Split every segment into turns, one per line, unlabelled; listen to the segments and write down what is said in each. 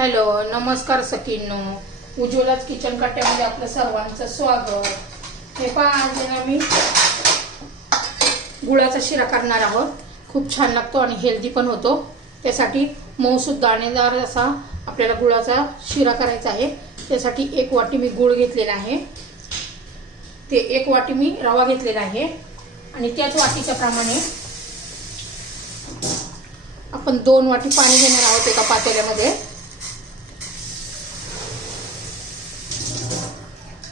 Hello नमस्कार सकीनो उज्ज्वलाच kitchen काट्यामध्ये आपलं सर्वांचं स्वागत. हे पहा आज आम्ही मी गुळाचा शिरा करणार आहोत. खूप छान लागतो आणि हेल्दी पण होतो. त्यासाठी मऊसूद दाणेदार असा आपल्याला गुळाचा शिरा करायचा आहे. त्यासाठी एक वाटी मी गुळ घेतलेला आहे. ते एक वाटी मी रवा घेतलेला आहे. आणि त्याच वाटीच्या प्रमाणे आपण दोन वाटी पाणी घेणार आहोत एका पातेल्यामध्ये.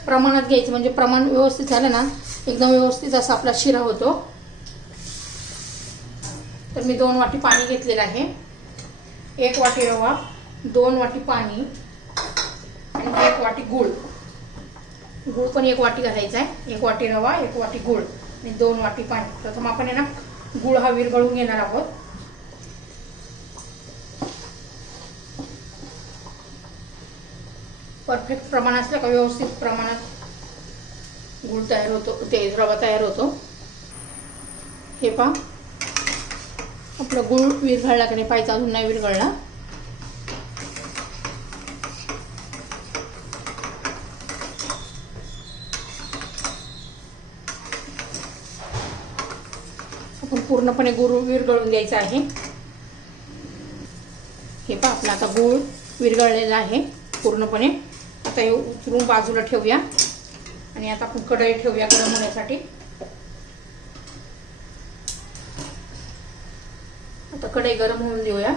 प्रमाणात घ्यायचं. म्हणजे प्रमाण व्यवस्थित झालं ना एकदम व्यवस्थित असा आपला शिरा होतो. तर मी दोन वाटी पाणी घेतलेलं आहे. एक वाटी रवा दोन वाटी पाणी आणि एक वाटी गूळ. गूळ पण एक वाटी घालायचा आहे. एक वाटी रवा एक वाटी गूळ आणि दोन वाटी पाणी. प्रथम आपण आहे ना गूळ हा विरघळून घेणार आहोत. परफेक्ट प्रमाण असलं का व्यवस्थित प्रमाणात गुळ तयार होतो ते रवा तयार होतो. हे पहा. आपलं गुळ विरघळला की नाही? पाहिजे अजून नाही विरघळला. आपण पूर्णपणे गुळ विरघळून द्यायचं आहे. हे पहा आपला आता गुळ विरघळलेला आहे पूर्णपणे. हे उचलून बाजूला ठेवूया. आणि आता आपण कढई ठेवूया गरम होण्यासाठी. आता कढई गरम होऊन देऊया.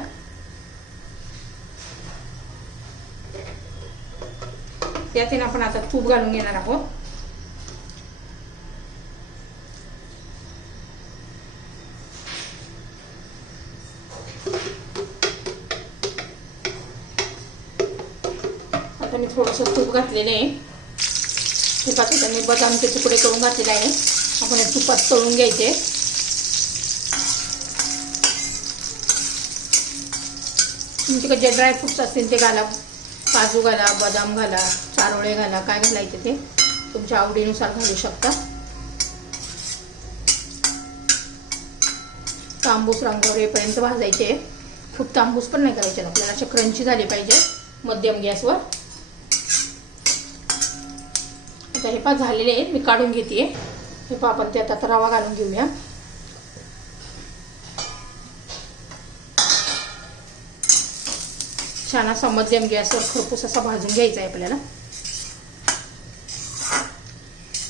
त्यातून आपण आता तूप घालून घेणार आहोत. आता मी थोडंसं तूप घातलेलं आहे. तुपात आता मी बदामचे तुकडे करून घातलेले आहे. आपण हे तुपात तळून घ्यायचे. तुमच्याकडे जे ड्रायफ्रुट्स असतील ते घाला. काजू घाला बदाम घाला चारोळे घाला काय घालायचे ते तुमच्या आवडीनुसार घालू शकता. तांबूस रंगावर येईपर्यंत भाजायचे. खूप तांबूस पण नाही करायचे आपल्याला असे क्रंची झाले पाहिजे. मध्यम गॅसवर. आता हे पा झालेले आहेत. मी काढून घेते हे पा आपण त्यात आता रवा घालून घेऊया. छान असा मध्यम गॅसवर खरपूस असा भाजून घ्यायचा आहे आपल्याला.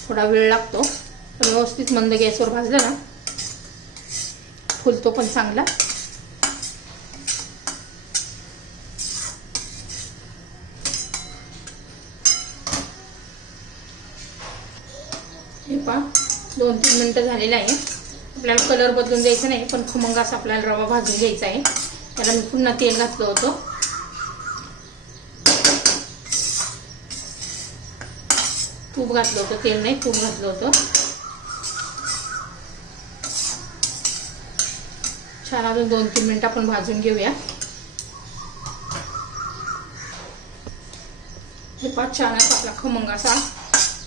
थोडा वेळ लागतो. पण व्यवस्थित मंद गॅसवर भाजला ना फुलतो पण चांगला. हे पहा दोन तीन मिनटं झालेलं आहे. आपल्याला कलर बदलून द्यायचा नाही पण खमंग असा आपल्याला रवा भाजून घ्यायचा आहे. त्याला मी पुन्हा तेल घातलं होतं. तूप घातलं होतं तेल नाही तूप घातलं होतं. छान अजून दोन तीन मिनटं आपण भाजून घेऊया. हे पाच छान असा आपला खमंग असा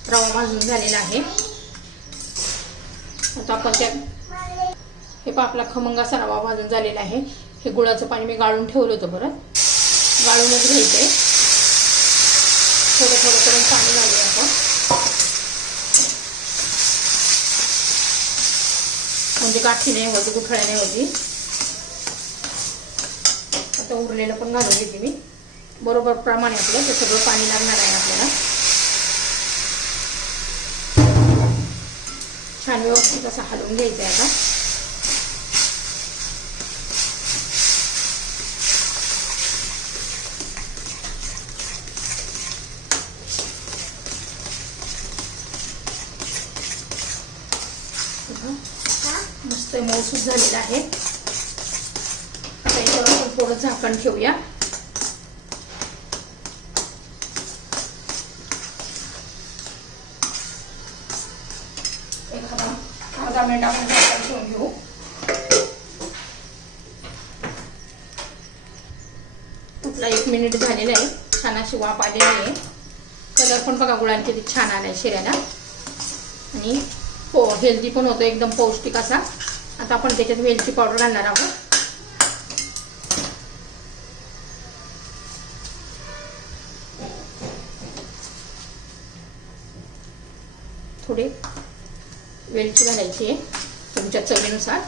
रवा भाजून झालेला आहे. आता आपण त्या हे पहा आपला खमंगाचा रवा भाजून झालेला आहे. हे गुळाचं पाणी मी गाळून ठेवलं होतं परत गाळूनच घ्यायचे थोडं थोडं करून पाणी घालूया आपण. म्हणजे गाठी नाही होती गुठळ्या नाही होती आता उरलेलं पण घालून घेते मी. बरोबर प्रमाणे आपलं ते सगळं पाणी लागणार आहे आपल्याला. छान व्यवस्थित असा हलवून घ्यायचं आहे आता. मस्त मऊसूत झालेला आहे. आता याच्यावर आपण थोडं झाकण ठेवूया. दहा आपण झाकण ठेवून घेऊ. तुपला एक मिनिट झालेला आहे. छान अशी वाफ आलेली आहे. कलर पण बघा गुळांचे छान आला आहे शिऱ्याला. आणि हो, पो हेल्दी पण होतो एकदम पौष्टिक असा. आता आपण त्याच्यात वेलची पावडर आणणार आहोत. थोडे वेलची घालायची आहे तुमच्या चवीनुसार.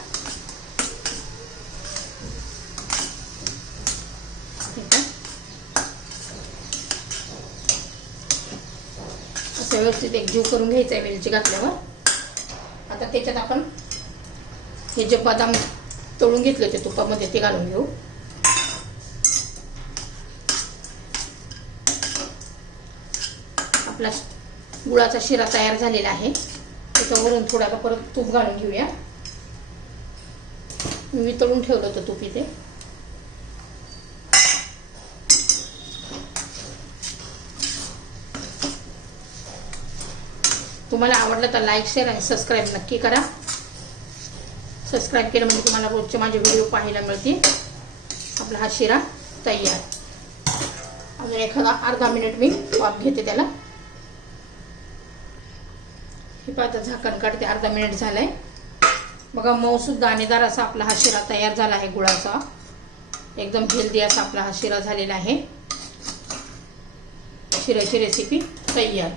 असं व्यवस्थित एक जीव करून घ्यायचा आहे वेलची घातल्यावर. आता त्याच्यात आपण हे जे बदाम तळून घेतले होते तुपामध्ये ते घालून घेऊ. आपला गुळाचा शिरा तयार झालेला आहे. त्याच्यावरून थोडा आता परत तूप घालून घेऊया. मी तळून ठेवलं होतं तूप इथे. तुम्हाला आवडलं तर लाईक शेअर आणि सबस्क्राईब नक्की करा. सबस्क्राईब केलं म्हणजे तुम्हाला रोजचे माझे व्हिडिओ पाहायला मिळतील. आपला हा शिरा तयार. अजून एखादा अर्धा मिनिट मी वाफ घेते त्याला. हे पाहता झाकण काढते अर्धा मिनिट झालंय. बघा मऊसुद्धा दाणेदार असा आपला हा शिरा तयार झाला आहे गुळाचा. एकदम हेल्दी असा आपला हा शिरा झालेला आहे. शिऱ्याची रेसिपी तयार.